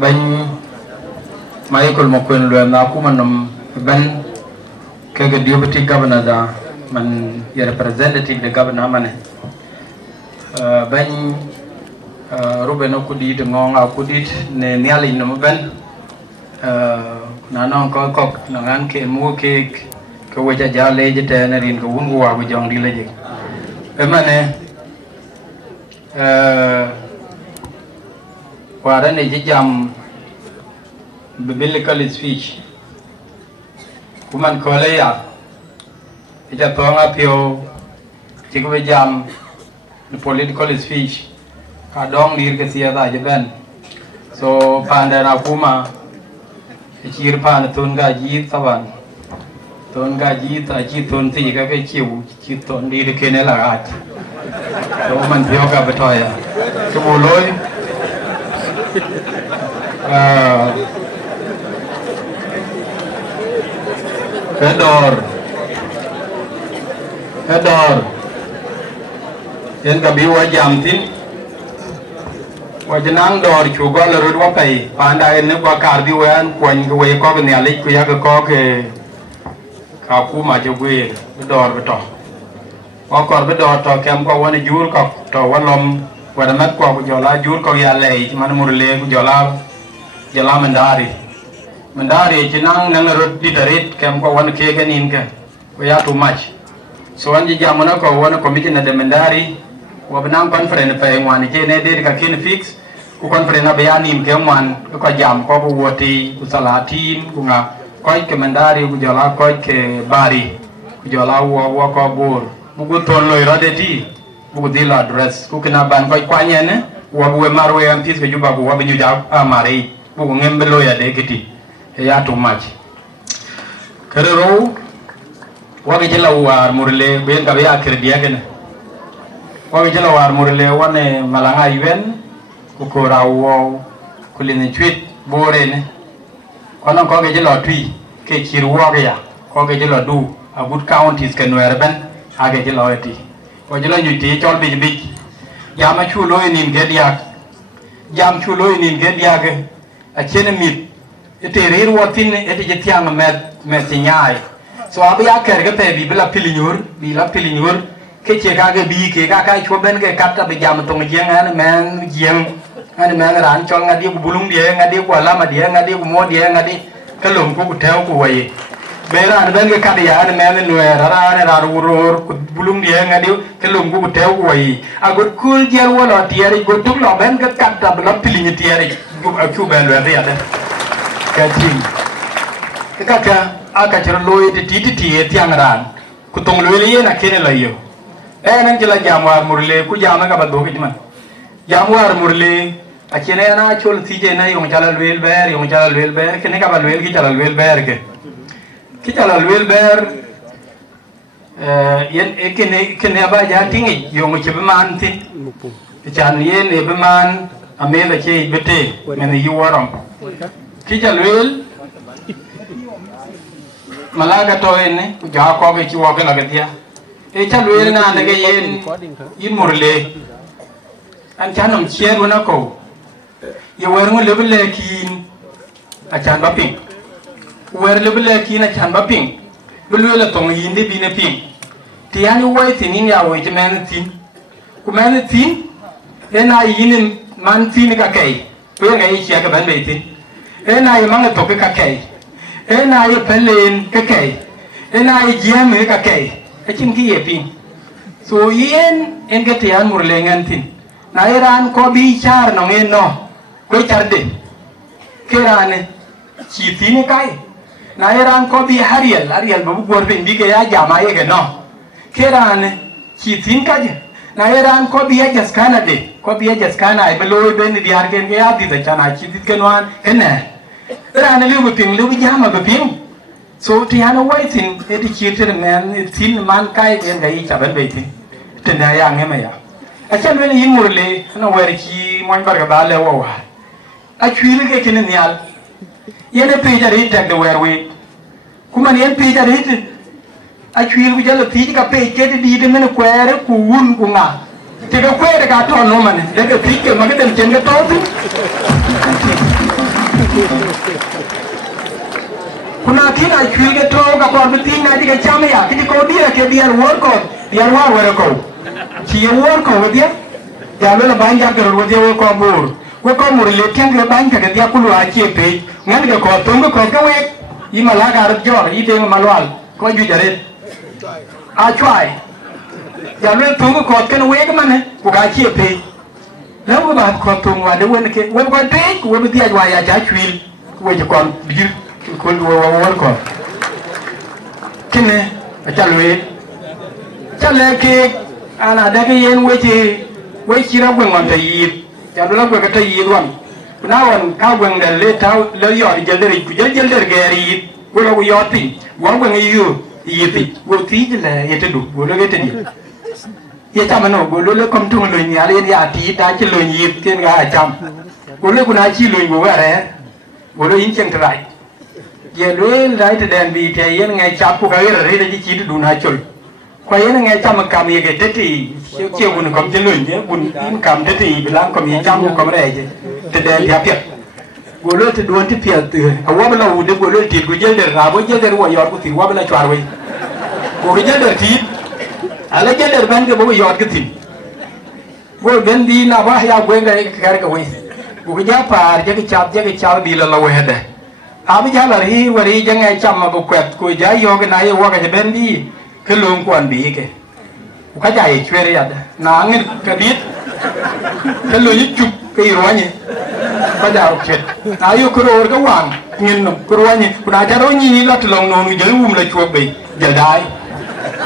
bên mấy con một quyền luyện nào cũng mình bên cái deputy governor đó mình representative the governor mình bên Ruben Okudi the ngon Okudi ne niali nó bên nó có là ngắn cái mua cái quay cho gia lê cho trẻ này riêng cái uống qua cái dòng đi lấy gì em này qua đó này chỉ dòng biblical speech của mình coi lấy à thì cho tôi ngáp phiêu chỉ có bây giờ political speech cả đông đi cái gì đó cho bên so panda nào cũng mà chỉ panda tuần cái gì taban tuần cái gì ta chỉ tuần thì cái chiều chỉ tuần đi cái này là art so mình phiêu cả bên thôi à cái bộ lối Hedor yang kabi wajam tin wajanang dor chugo la rud wa pai panda en wa kar di wan kwan ko we ko ne ali ku ya ko ke ka ku ma je we dor beto wa kor be dor to kem ko wona jur ko to walom wa mat ko jola jur ko ya le man murle ku jola mandari jinang nang rud di darit kem ko wona ke ganin ke ko ya too much so anji jamana ko wona committee na de mandari wa benang conference pe ngwan ke ne de ka kin fix ku conference na bayani ke ngwan ko jam ko woti ku salatin ku nga ko ke mandari ku jola ko ke bari ku jola wo ko bor bu ku ton loy radeti bu ku dil address ku kina ban ko kwanye ne wa bu marwe am tis ke juba bu wa binyu ja amare bu ku ngembe loya de kiti ya too much kerero wagi jela war murle ben ka ya kirdiya gene wagi jela war murle wane malanga iwen ku ko rawo kulini tweet bore ne kono ko ge jela twi ke kirwo ge ya ko ge jela du a good counties ken wer ben a ge jela eti ko jela nyuti chol bi jama chulo nin ge dia jam chulo nin ge dia ge a chene mit ete rir wotin ete jetiang met nyai so abu ya ker ke pe bi la pilinyur ke che ka ge bi ke ka chu ben ke kat ta be jam tong jeng an men ran chol ngadi ku bulung die ngadi ku alama die ngadi ku mo die ngadi ke lum ku theo ku wei be ran ben ke kat ya an men nu ra ru ku bulung die ngadi ke lum ku theo ku wei a gut kul jer wala tiari gut tuk lo ben ke kat ta la pilinyu tiari ku ben le ya de ka ting ka aka chero loy de titi tiang ran ku tong loy le na kene la yo nan jela jamwar murle ku jama ga bado ki man jamwar murle a kene na chol tije na yong chala lwel ber kene ka balwel ki chala lwel ber ke ki chala lwel ber yen kene ba ja tingi yong che man tin chan yen e be man amela che bete men yuwaram ki chala lwel malaga to ene ku ja ko ge chi wo ke la ge dia e cha lwe na de ge yin murle an chanom cheru na ko ye wer ngo lebele kin a chan ba ping wer lebele kin a chan ba ping lwe la tong yin de bi ne ping ti ani wai tin ya wo je men tin ku men tin e na yin man tin ka kai ku nga yi chia ka ban be tin e na yi mang to ka kai e na ye pelen ka kai e na ye jeme ka kai a chin ki ye ping so yen en ga tian murle ngan tin na iran ko bi char no ngen no ko char de kerane chi tin kai na iran ko bi hariel bu gor bin bi ke ya jama ye ga no kerane chi tin ka je na iran ko bi ya jaskana de ko bi ya jaskana ai belo ben di har gen ya di da chana chi dit kenwan ene rana liu beping liu jama beping so ti hana waiting edi chirte men tin man kai en gai chaban beitin tena ya ngema ya acha wen yin murle na wer ki mon barga bale wa a chwile ke kin nyal yene pe jari tag de wer we kuma yen pe jari a chwile bu jalo ti ka pe ke di de men kwere ku un ku nga thì cái quê là cả tròn nó mà này để cái tí kiểu mà cái tiền trên cái tốt chứ kuna kina chwil cái trâu cả con với tin này thì cái cha mày à cái cô đi là cái đi ăn uống còn đi ăn uống rồi cô chỉ uống còn với dia ya lo la banja cái rồi dia có bur với con một lệ thiên cái banja cái dia kulu achi pe ngan cái có tung cái quê ima la cái rồi ý tiếng malual có gì đấy à chuai ya lo tung cái quê cái mà này của achi pe nếu các bạn còn tung vào để quên cái quên quan thế quên dia hoài ya cha chwil quên cho con bịคนดูว่าก่อนที่นี่จะลุยจะเล่เกี่ยอันนั้นได้ก็ยังเวทีเราเบิ่งวันที่ยีจะดูเราเบิ่งกันที่ยีวันน้าวันข้าวเบิ่งเดลเท้าเลยยอดเจลเดอร์กูเจลเดอร์แกรีกูเรายอดติวันเบิ่งยีติกูตีจะเลยยัดดูกูเราเกิดดียัดจำมันโอ้กูเราคำทุ่งลุยเนี่ยอะไรเนี่ยตีได้จะลุยยีที่นี่ก็จำกูเราคุณอาชีลุยกูอะไรกูเรายิงเชียงรายgiờ đối lại thì đèn vì thế yên ngày chạp của cái rồi đấy chỉ đủ hai chục quay yên ngày chạp mà cầm gì cái tết thì chiều buồn cầm chân lười nhé buồn im cầm tết thì bị làm cầm gì chăm cầm cái này chứ thì đèn đẹp thiệt của lối thì đuôn thì thiệt từ ở qua bên nào được của lối thịt của dân để ra với dân để qua giọt của thịt qua bên này chọn vậy của cái dân để thịt à lấy dân để bên cái bố giọt cái thịt của bên đi nào ba hay quên cái quên của cái giá phà cái chạp đi là lâu hết đấy abi jala ri wari jangai chamma bu kwet ko jai yoga na ye waga je bendi ke lung kwan bi ke ka jai chwere ya na ngin ka dit ke lu yi chup ke irwanye ka ja oket na yo ko ro ka wang ngin no ko rwanye kuna ja ro ni la tlong no ni je wum la chup be je dai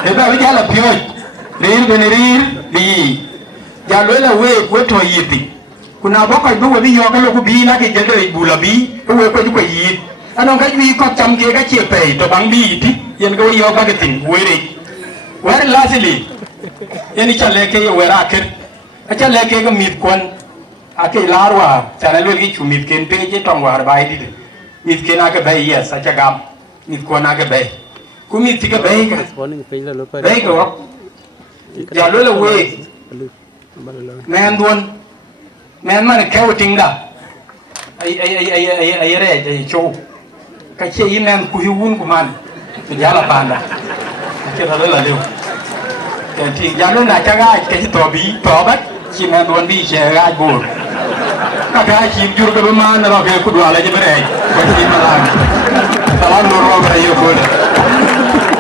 he ba jala pyo rir be ni rir li ja lo la we ko to yiti kuna boko bu bi yo ka lo ku bi na ke je de bu la bi ko we ko ju yi anh ông cái gì có chăm kia cái chia bể cho bằng đi thì yên cái yêu cái tình quê đi quê là gì đi yên chả lẽ cái yêu ra cái chả lẽ cái mít quân à cái lá rồi chả lẽ luôn cái chủ mít kiến bên cái trong hòa bài đi mít kiến à cái bể yes à chắc gam mít quân à cái bể cú mít thì cái bể cái bể cái giờ luôn là quê men luôn men mà kéo tình đó ai đấy châu cái chuyện in em cùi hùn của mình thì giá là bàn đã cái đó rất là liều thì giá nó là chắc ai cái tòa bí tòa bách chim em luôn đi xe gai buồn các cái chim chua cái bơm man nó cái cụt vào lại như thế này cái chim mà làm tao ăn đồ rồi cái yêu buồn